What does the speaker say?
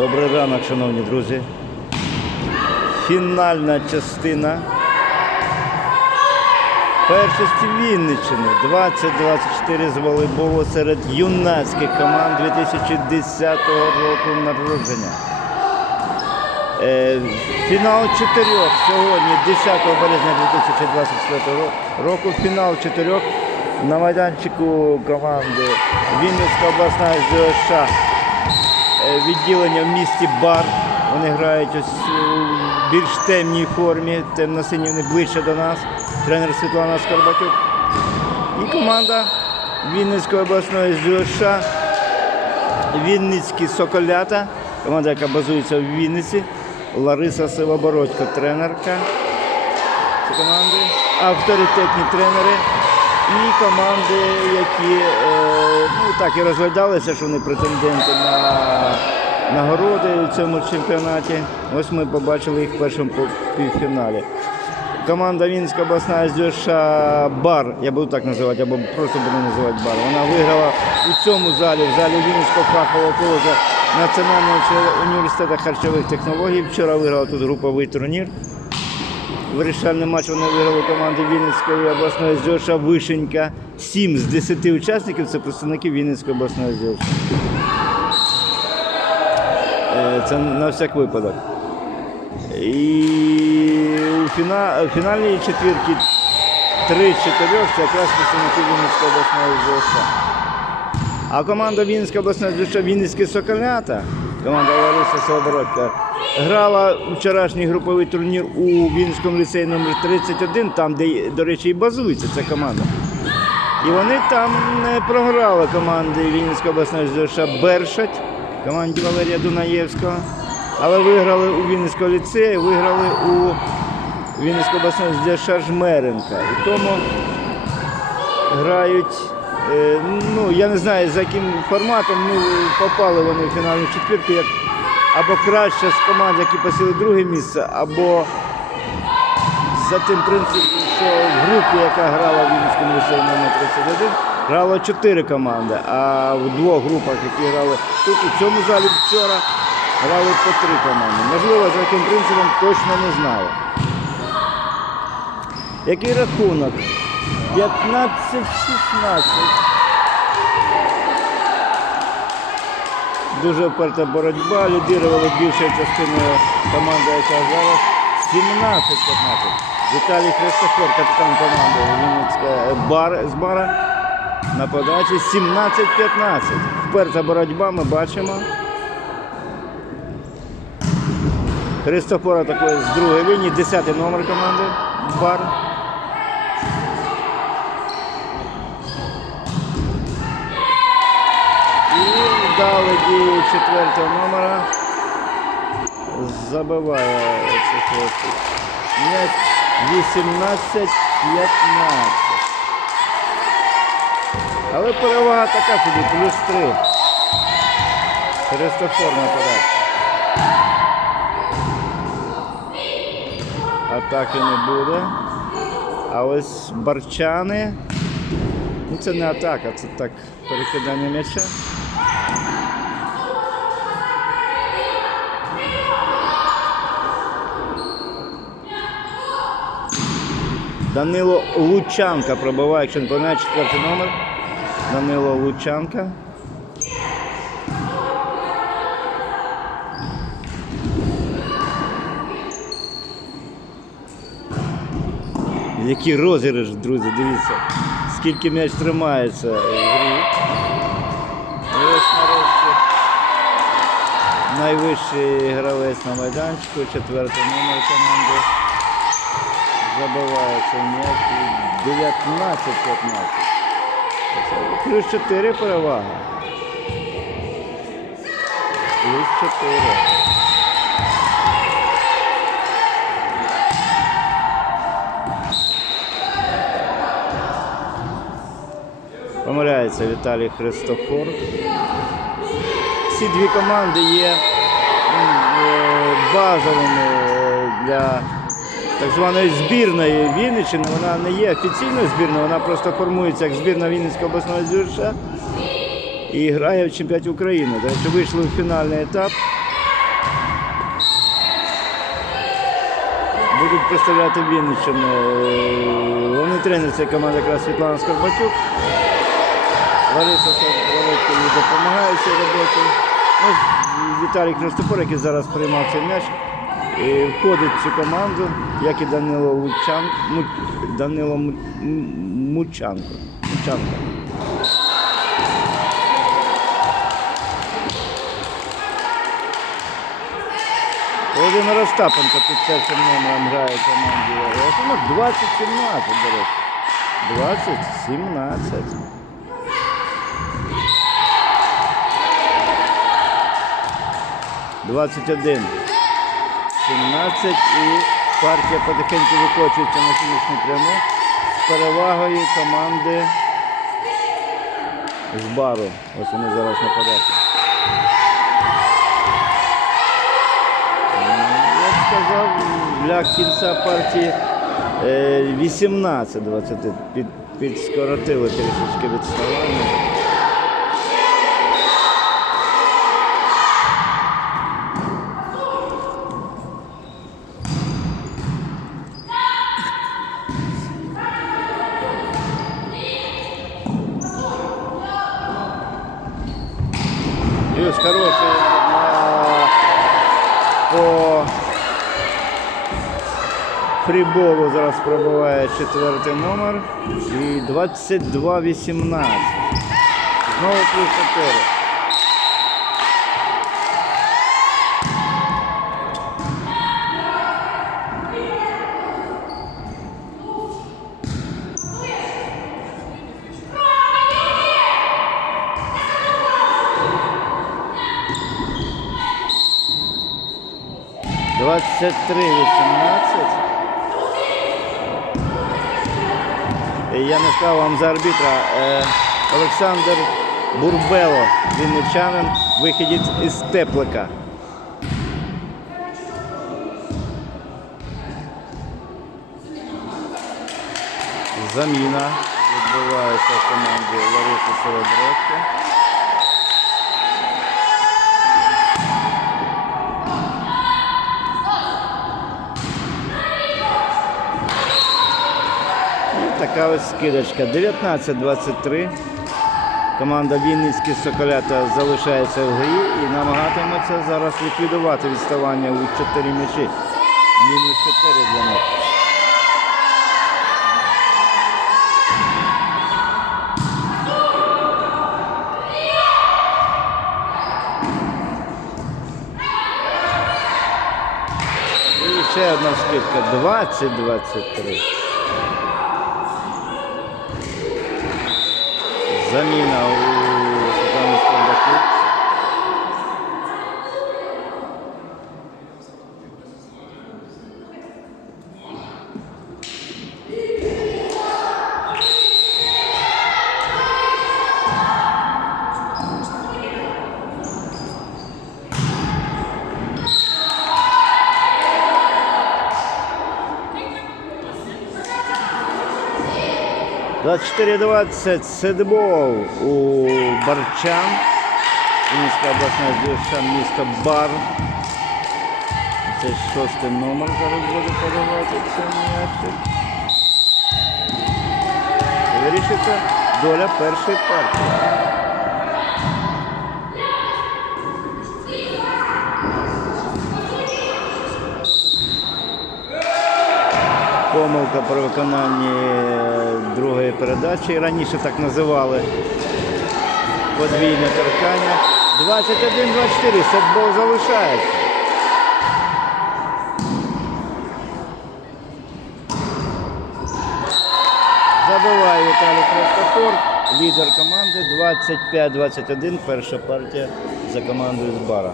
Добрий ранок, шановні друзі. Фінальна частина першості Вінниччини 2024 з волейболу серед юнацьких команд 2010 року народження. Е, Фінал чотирьох сьогодні, 10 березня 2024 року. Фінал чотирьох на майданчику команди Вінницька обласна ЗОШ відділення в місті Бар. Вони грають ось у більш темній формі, темно-сині вони ближче до нас. Тренер Світлана Скорбатюк. І команда Вінницької обласної ЗОШ Вінницькі Соколята, команда, яка базується в Вінниці. Лариса Сивобородько, тренерка команди, авторитетні тренери і команди, які е, ну, так і розглядалися, що вони претенденти на нагороди у цьому чемпіонаті. Ось ми побачили їх в першому півфіналі. Команда Вінська обласна Зюша Бар, я буду так називати, або просто буду називати Бар. Вона виграла у цьому залі, в залі Вінницького фахового коледжа Національного університету харчових технологій. Вчора виграла тут груповий турнір. Вирішальний матч вони виграли команди Вінницької обласної Зюша Вишенька. Сім з 10 учасників це представники Вінницької обласної Зюша. Е, Це на всяк випадок. І у фінальній четвірці три з чотирьох це якраз представники Вінницької обласної ЗОШ. А команда Вінницька обласна ЗОШ Вінницькі Соколята, команда Лариса Солобородька, грала вчорашній груповий турнір у Вінницькому ліцеї номер 31, там, де, до речі, і базується ця команда. І вони там не програли команди Вінницької обласної ЗОШ Бершать, команді Валерія Дунаєвського. Але виграли у Вінницького ліцею, виграли у Вінницької обласної ЗОШ Жмеренка. І тому грають, ну я не знаю за яким форматом, ну попали вони в фінальну четвірку, як або краще з команд, які посіли друге місце, або за тим принципом, що в групі, яка грала в Вінницькому ліцеї номер 31, грало чотири команди, а в двох групах, які грали тут, у цьому залі вчора, грали по три команди. Можливо, за яким принципом точно не знаю. Який рахунок? 15-16. Дуже вперта боротьба, лідирували більшою частиною команда, яка зараз 17-15. Віталій Христофор, капітан команди Вінницька бар з бара. На подачі 17-15. Вперта боротьба ми бачимо. Христофор атакує з другої лінії, 10 номер команди бар. І вдали дії четвертого номера. Забиває цей хлопець. М'яч 18-15. Але перевага така собі, плюс 3. Христофор на. Атаки не буде. А ось барчани. Ну це не атака, це так перекидання м'яча. Данило Лучанка пробиває, якщо не помиляю, четвертий номер. Данило Лучанка. Який розіграш, друзі, дивіться. Скільки м'яч тримається в грі. Ось нарешті найвищий гравець на майданчику, четвертий номер команди. Забивається м'яч 19-15. Плюс 4 перевага. Плюс 4. Помиляється Віталій Христофор. Ці дві команди є е, базовими е, для так званої збірної Вінниччини. Вона не є офіційною збірною, вона просто формується як збірна Вінницького обласного звірша і грає в чемпіонаті України. До речі, вийшли в фінальний етап. Будуть представляти Вінниччину. Вони тренер цієї команди якраз Світлана Скорбатюк. Лариса Савелечко допомагає цій роботі. Ну, Віталій Крестопор, який зараз приймав цей м'яч входить в цю команду, як і Данило Лучан, Данило Му- Мучанко. Мучанко. Володимир Остапенко під першим номером грає в команді. Рахунок 20-17, до речі. 20-17. Двадцять один. 17 і партія потихеньку викочується на фінішну пряму з перевагою команди з бару. Ось вони зараз нападають. Я б сказав, для кінця партії е, 18-20. Під, підскоротили трішечки відставання. Плюс хороший на, по фріболу зараз пробиває четвертий номер. І 22-18. Знову плюс 4. Двадцять три вісімнадцять. Я не вам за арбітра. Е, Олександр Бурбело, вінничанин, вихідець із Теплика. Заміна відбувається в команді Лариси Солодровки. Така ось скидочка. 19-23. Команда Вінницькі Соколята залишається в грі і намагатиметься зараз ліквідувати відставання у 4 м'ячі. Мінус 4 для них. Ще одна скидка. 20-23. заміна у Світлану Спондаку. 24-20 сетбол у Барчан. Мінська обласна збірша міста Бар. Це шостий номер зараз буде подавати цей м'ячик. Вирішиться доля першої партії. Помилка при виконанні другої передачі. Раніше так називали подвійне торкання. 21-24. Сетбол залишається. Забиває Віталій Христофор, лідер команди 25-21. Перша партія за командою з бара.